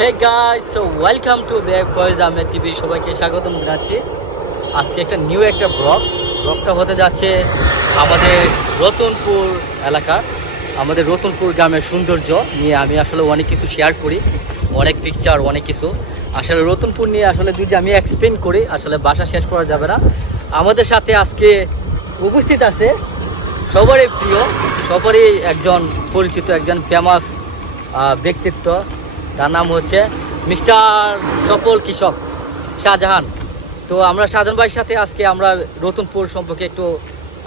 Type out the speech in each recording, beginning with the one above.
Hey guys welcome to back Faiz Ahmed TV সবাইকে স্বাগতম জানাচ্ছি। আজকে একটা নিউ একটা ব্লগ ব্লগটা হতে যাচ্ছে আমাদের রতনপুর এলাকা। আমাদের রতনপুর গ্রামের সৌন্দর্য নিয়ে আমি আসলে অনেক কিছু শেয়ার করি। অনেক পিকচার অনেক কিছু। আসলে রতনপুর নিয়ে আসলে যদি আমি এক্সপ্লেন করি, আসলে বাসা শেষ করা যাবে না। আমাদের সাথে আজকে উপস্থিত আছে সবারই প্রিয়, সবারই একজন পরিচিত, একজন ফেমাস ব্যক্তিত্ব। তার নাম হচ্ছে মিস্টার সফল কৃষক শাহজাহান। তো আমরা শাহজাহান ভাইয়ের সাথে আজকে আমরা রতনপুর সম্পর্কে একটু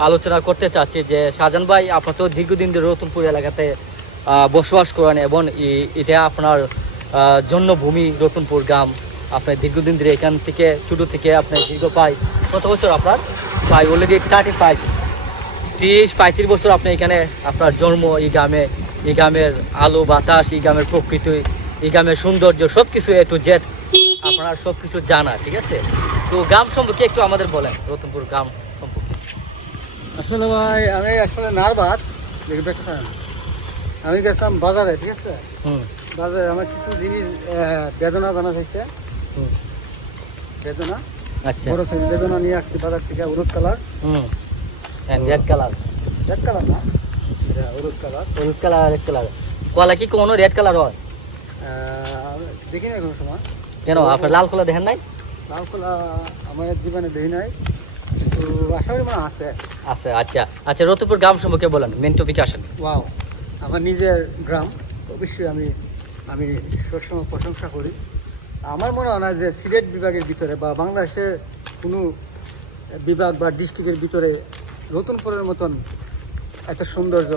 আলোচনা করতে চাচ্ছি যে শাহজাহান ভাই, আপনার তো দীর্ঘদিন ধরে রতনপুর এলাকাতে বসবাস করেন এবং এটা আপনার জন্মভূমি রতনপুর গ্রাম। আপনার দীর্ঘদিন ধরে এখান থেকে, ছোটো থেকে আপনার দীর্ঘ প্রায় কত বছর আপনার? প্রায় অলরেডি থার্টি ফাইভ তিরিশ, পঁয়ত্রিশ বছর আপনি এখানে আপনার জন্ম এই গ্রামে, এই গ্রামের আলো, বাতাস, এই গ্রামের প্রকৃতি এই গ্রামের সৌন্দর্য সব কিছু এ টু জেড আপনার সব কিছু জানা ঠিক আছে? তো গ্রাম সম্পর্কে একটু আমাদের বলেন রতনপুর গ্রাম সম্পর্কে। আসলে ভাই আমি আসলে নার্ভাস আমি গেছিলাম বাজারে ঠিক আছে? বাজারে আমার কিছু জিনিস বেদনা বানা থাকছে বেদনা? আচ্ছা। বড় সাইজ বেদনা নিয়ে আসছি বাজার থেকে উরুদ কালার। হুম। হ্যাঁ রেড কালার রেড কালার না? এটা উরুদ কালার হলুদ কালার রেড কালার কলা কি কোনো রেড কালার হয়? দেখি না কোনো সময়। কেন আপনার লাল কলা দেখেন নাই? লাল কলা আমার জীবনে দেখি নাই। তো আশা করি মানে আছে। আচ্ছা আচ্ছা। আচ্ছা রতনপুর গ্রাম সম্পর্কে বলেন মেন টপিকে আসেন। ওয়াও আমার নিজের গ্রাম অবশ্যই আমি আমি সবসময় প্রশংসা করি। আমার মনে হয় না যে সিলেট বিভাগের ভিতরে বা বাংলাদেশের কোনো বিভাগ বা ডিস্ট্রিক্টের ভিতরে রতনপুরের মতন এত সৌন্দর্য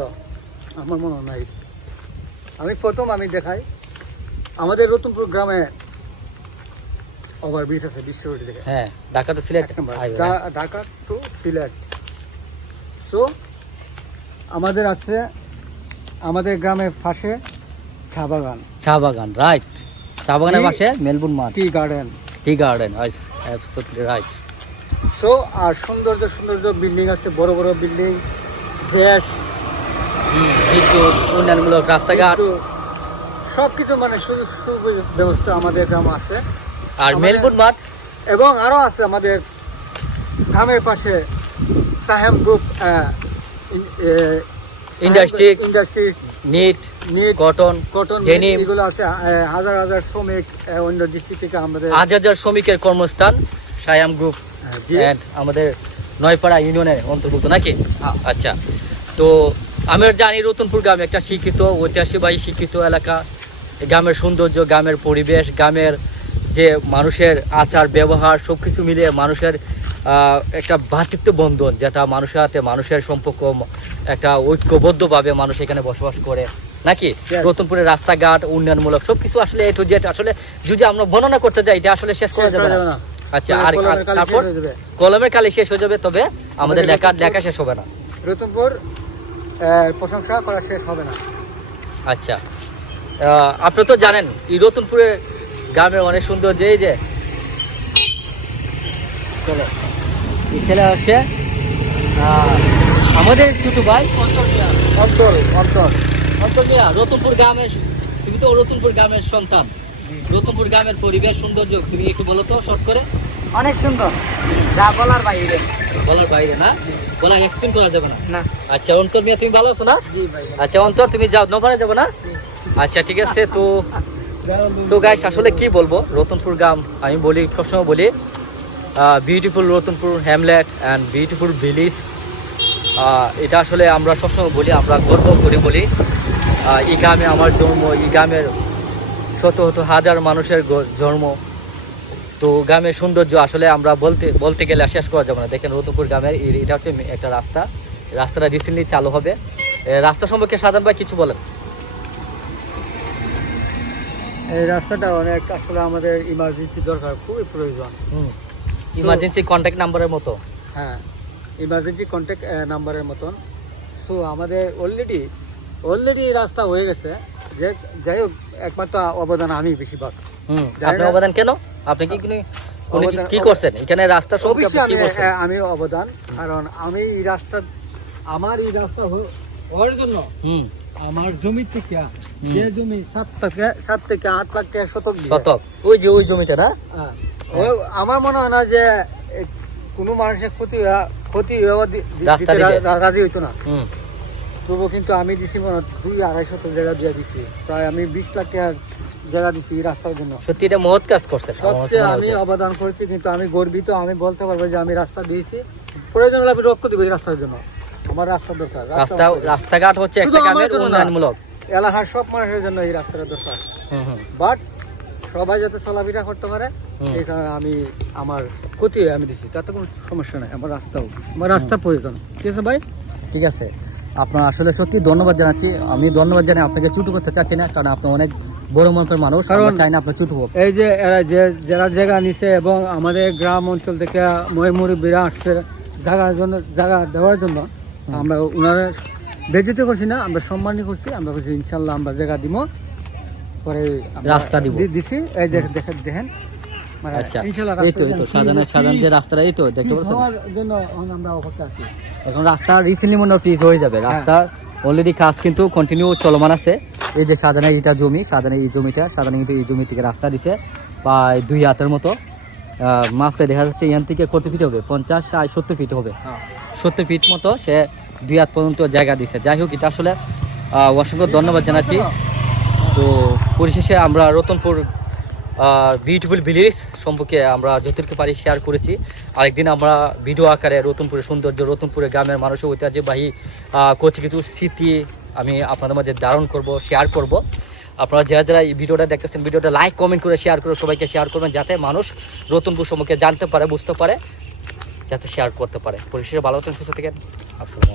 আমার মনে হয় নাই। আমি প্রথম আমি দেখাই। আমাদের রতনপুর গ্রামে ওভার ব্রিজ আছে বিশ্ব রোড থেকে। হ্যাঁ ঢাকা তো সিলেট ঢাকা টু সিলেট। সো আমাদের আছে আমাদের গ্রামের পাশে চা বাগান। চা বাগান রাইট চা বাগানের পাশে মেলবোর্ন মাঠ। Tea garden. Tea garden absolutely right so আর সৌন্দর্য সৌন্দর্য বিল্ডিং আছে বড় বড় বিল্ডিং গ্যাস বিদ্যুৎ উন্নয়নমূলক রাস্তাঘাট। সব কিছু মানে সুযোগ সুবিধা ব্যবস্থা আমাদের গ্রামে আছে আর মেলবোর্ন মাঠ এবং আরও আছে আমাদের গ্রামের পাশে Saheb group Industry। Industry knit knit cotton cotton Denim। এগুলো আছে হাজার হাজার শ্রমিক অন্য ডিস্ট্রিক্ট থেকে আমাদের হাজার হাজার শ্রমিকের কর্মস্থান সায়াম গ্রুপ জি অ্যান্ড আমাদের নয়পাড়া ইউনিয়নের অন্তর্ভুক্ত নাকি হ্যাঁ। আচ্ছা তো আমরা জানি রতনপুর গ্রামে একটা শিক্ষিত ঐতিহাসিকবাহী শিক্ষিত এলাকা গ্রামের সৌন্দর্য গ্রামের পরিবেশ গ্রামের যে মানুষের আচার ব্যবহার সব কিছু মিলিয়ে মানুষের একটা ভ্রাতৃত্ব বন্ধন যেটা মানুষের হাতে মানুষের সম্পর্ক একটা ঐক্যবদ্ধভাবে মানুষ এখানে বসবাস করে। নাকি. রতনপুরের রাস্তাঘাট উন্নয়নমূলক সবকিছু আসলে এ টু জেড আসলে যদি আমরা বর্ণনা করতে যাই এটা আসলে শেষ করা যাবে না। আচ্ছা আর তারপর। কলমের কালি শেষ হয়ে যাবে তবে আমাদের লেখা লেখা শেষ হবে না। রতনপুর প্রশংসা করা শেষ হবে না। আচ্ছা। আপনি তো জানেন এই রতনপুরের গ্রামের অনেক সুন্দর যে এই যে চলো এই ছেলে হচ্ছে আমাদের ছোট ভাই অন্তর অন্তর অন্তর। মিয়া, রতনপুর গ্রামের তুমি তো রতনপুর গ্রামের সন্তান। রতনপুর গ্রামের পরিবেশ সৌন্দর্য তুমি একটু বলো তো শর্ট করে। অনেক সুন্দর। যা বলার বাইরে। বলার বাইরে না? বলার এক্সপ্লেন করা যাবে না? না। আচ্ছা অন্তর মিয়া তুমি ভালো আছো না? জি ভাই আচ্ছা অন্তর তুমি যাও নবারে যাব না? আচ্ছা ঠিক আছে, তো সো গাইস আসলে কি বলব? রতনপুর গ্রাম, আমি বলি, সবসময় বলি beautiful Ratanpur hamlet and beautiful village এটা আসলে আমরা সবসময় বলি, আমরা গর্ব করে বলি। এই গ্রামে আমার জন্ম, এই গ্রামের শত শত হাজার মানুষের জন্ম। তো গ্রামের সৌন্দর্য আসলে আমরা বলতে বলতে গেলে শেষ করা যাবে না। দেখেন রতনপুর গ্রামের এটা হচ্ছে একটা রাস্তা। রাস্তাটা রিসেন্টলি চালু হবে। রাস্তা সম্পর্কে সাধারণ ভাই কিছু বলেন। এই রাস্তাটা অনেক আসলে আমাদের ইমার্জেন্সি দরকার খুবই প্রয়োজন। ইমার্জেন্সি কন্ট্যাক্ট নাম্বারের মতো? হ্যাঁ ইমার্জেন্সি কন্ট্যাক্ট নাম্বারের মতন। সো আমাদের অলরেডি অলরেডি রাস্তা হয়ে গেছে। যে যাই হোক একমাত্র অবদান আমি বেশিরভাগ। আপনার অবদান কেন? আপনি কি কি- করছেন? এখানে রাস্তা অবশ্যই আমি অবদান। কারণ আমি এই রাস্তা আমার এই রাস্তা হওয়ার জন্য হুম। আমার জমি থেকে যে জমি সাত থেকে সাত থেকে আট লাখ টাকা শতক শতক। ওই যে ওই জমিটা না? হ্যাঁ। আমার মনে হয় না যে কোনো মানুষের ক্ষতি ক্ষতি রাজি হইতো না। তবুও কিন্তু আমি দিছি মনে হয় দুই আড়াই শত জায়গা দিয়ে দিছি। প্রায় আমি বিশ লাখ টাকার জায়গা দিছি এই রাস্তার জন্য। সত্যি এটা মহৎ কাজ করছে। সবচেয়ে আমি অবদান করেছি কিন্তু আমি গর্বিত। আমি বলতে পারব যে আমি রাস্তা দিয়েছি। প্রয়োজন হলে আমি রক্ষ দিব এই রাস্তার জন্য। আমার রাস্তা দরকার। রাস্তা রাস্তাঘাট হচ্ছে একটা গ্রামের উন্নয়নমূলক। এলাকার সব মানুষের জন্য এই রাস্তাটা দরকার। বাট সবাই যাতে চলাফেরা করতে পারে। এই কারণে আমি আমার ক্ষতি হয়ে আমি দিছি। তাতে কোনো সমস্যা নাই। আমার রাস্তাও আমার রাস্তা প্রয়োজন। ঠিক আছে ভাই? ঠিক আছে। আপনার আসলে সত্যি ধন্যবাদ জানাচ্ছি। আমি ধন্যবাদ জানাই আপনাকে চুটু করতে চাচ্ছি না কারণ আপনি অনেক বড় মন্ত্রের মানুষ। কারণ- চাই না আপনার চুটু এই যে এরা যে যারা জায়গা নিছে এবং আমাদের গ্রাম অঞ্চল থেকে ময়মুরব্বীরা আসছে জায়গার জন্য জায়গা দেওয়ার জন্য আমরা ওনারা বেজিত করছি না আমরা সম্মানই করছি আমরা বলছি ইনশাল্লাহ আমরা জায়গা দিব পরে রাস্তা দিব। দিছি এই যে দেখেন দেখেন। মানে আচ্ছা এই তো এই তো রাস্তা সাজানো সাজানো যে রাস্তাটা এই তো দেখতে পাচ্ছেন? জন্য আমরা অপেক্ষা আছি। এখন রাস্তা রিসেন্টলি মনে পিচ হয়ে যাবে। হ্যাঁ। অলরেডি কাজ কিন্তু কন্টিনিউ চলমান আছে। এই যে সাজানো ইটা জমি সাজানো এই জমিটা সাজানো কিন্তু এই জমি থেকে রাস্তা দিছে প্রায় দুই হাতের মতো। আহ, দেখা যাচ্ছে এখান থেকে কত ফিট হবে? পঞ্চাশ ষাট সত্তর ফিট হবে। সত্তর ফিট মতো সে দুই হাত পর্যন্ত জায়গা দিছে। যাই হোক, এটা আসলে অসংখ্য ধন্যবাদ জানাচ্ছি। তো পরিশেষে আমরা রতনপুর বিউটিফুল ভিলেজ সম্পর্কে আমরা যতটুকু পারি শেয়ার করেছি। আরেকদিন আমরা ভিডিও আকারে রতনপুরের সৌন্দর্য, রতনপুরের গ্রামের মানুষের ঐতিহ্যবাহী কিছু কিছু স্মৃতি আমি আপনাদের মাঝে ধারণ করব শেয়ার করব। আপনারা যারা যারা এই ভিডিওটা দেখতেছেন, ভিডিওটা লাইক কমেন্ট করে শেয়ার করে সবাইকে শেয়ার করবেন, যাতে মানুষ রতনপুর সম্পর্কে জানতে পারে, বুঝতে পারে। যাতে শেয়ার করতে পারে। পরিশেষে ভালো থাকেন সুস্থ থাকেন। আসসালামু